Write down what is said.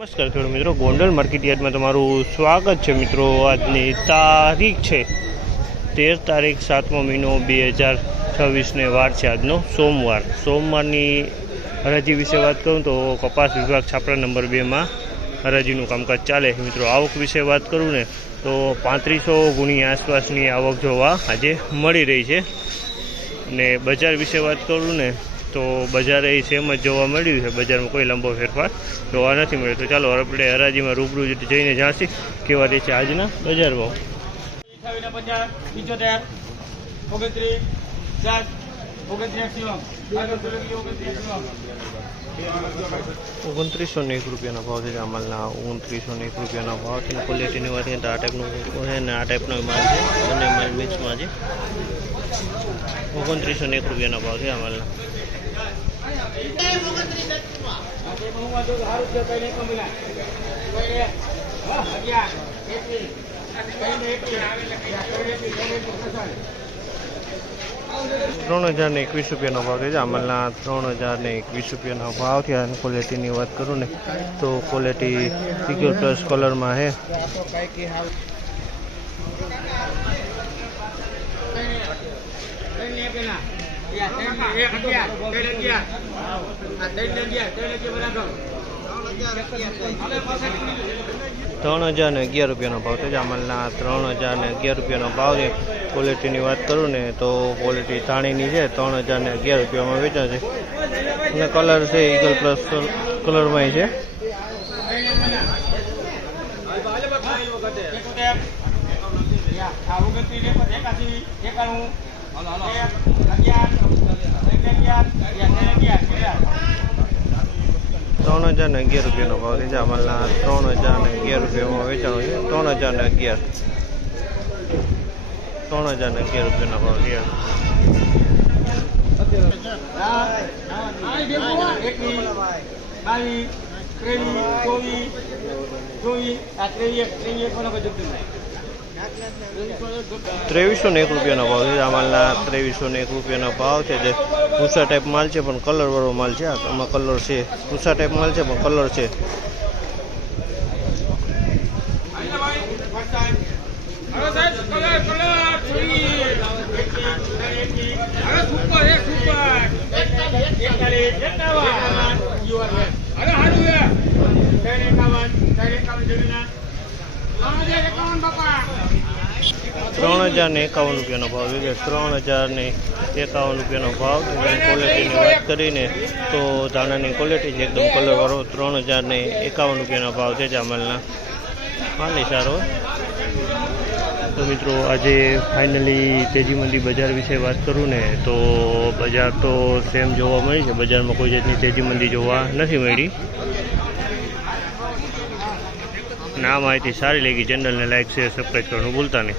નમસ્કાર ખેડૂત મિત્રો, ગોંડલ માર્કેટ યાર્ડમાં તમારું સ્વાગત છે મિત્રો। આજની તારીખ છે 13 તારીખ 7મો મહિનો 2026 વાર છે આજનો સોમવાર। સોમવારની હરાજી વિશે વાત કરું તો કપાસ વિભાગ છાપરા નંબર 2માં હરાજીનું કામકાજ ચાલે છે મિત્રો। આવક વિશે વાત કરું ને તો 3500 ગુણી આસપાસની આવક જોવા આજે મળી રહી છે। અને બજાર વિશે વાત કરું ને તો બજારે સેમ જ જોવા મળ્યું છે। બજારમાં કોઈ લાંબો ફેરફાર જોવા નથી મળ્યો। તો ચાલો આપણે હરાજીમાં રૂબરૂ જઈને જાણશી કેવા રહે છે આજના બજાર ભાવ। 2901 રૂપિયાનો ભાવ છે જામલના। 2901 રૂપિયાનો ભાવ છે। ક્વોલિટીની વાત કરીએ તો આ ટાઈપનું છે ને આ ટાઈપનો માલ છે, બંને માલ મિક્સમાં છે। 2901 રૂપિયાનો ભાવ છે જામલના। ₹3021 ભાવ છે જામલના। 3021 રૂપિયાનો ભાવ છે। અને ક્વોલિટીની વાત કરું ને તો ક્વોલિટી ઈગલ પ્લસ કલરમાં છે। ₹3011 ભાવ છે જામલના। 3011 રૂપિયાનો ભાવ છે। ક્વોલિટીની વાત કરું ને તો ક્વોલિટી થાણીની છે। 3011 રૂપિયામાં વેચાય છે। અને કલર છે ઈગલ પ્લસ કલરમાં છે। ₹3011 ભાવ છે જામલના। 3011 રૂપિયામાં વેચાણો છે। 3011 રૂપિયાનો ભાવ છે। ₹2301 રૂપિયાનો ભાવ છે જામલના। 2301 રૂપિયાનો ભાવ છે। જે ભૂસા ટાઈપ માલ છે પણ કલર વાળો માલ છે। આમાં કલર છે, ભૂસા ટાઈપ માલ છે પણ કલર છે। ₹3051 રૂપિયાનો ભાવ છે। 3051 રૂપિયાનો ભાવ છે। ક્વોલિટીની વાત કરીને તો ધાણાની ક્વોલિટી છે એકદમ કલર વાળો। 3051 રૂપિયાનો ભાવ છે જામલના। માલી સારો। તો મિત્રો આજે ફાઇનલી તેજી મંદી બજાર વિશે વાત કરું ને તો બજાર તો સેમ જોવા મળી છે। બજારમાં કોઈ જાતની તેજી મંદી જોવા નથી મળી। ના માહિતી સારી લાગી, ચેનલને લાઈક શેર સબસ્ક્રાઈબ કરવાનું ભૂલતા નહીં।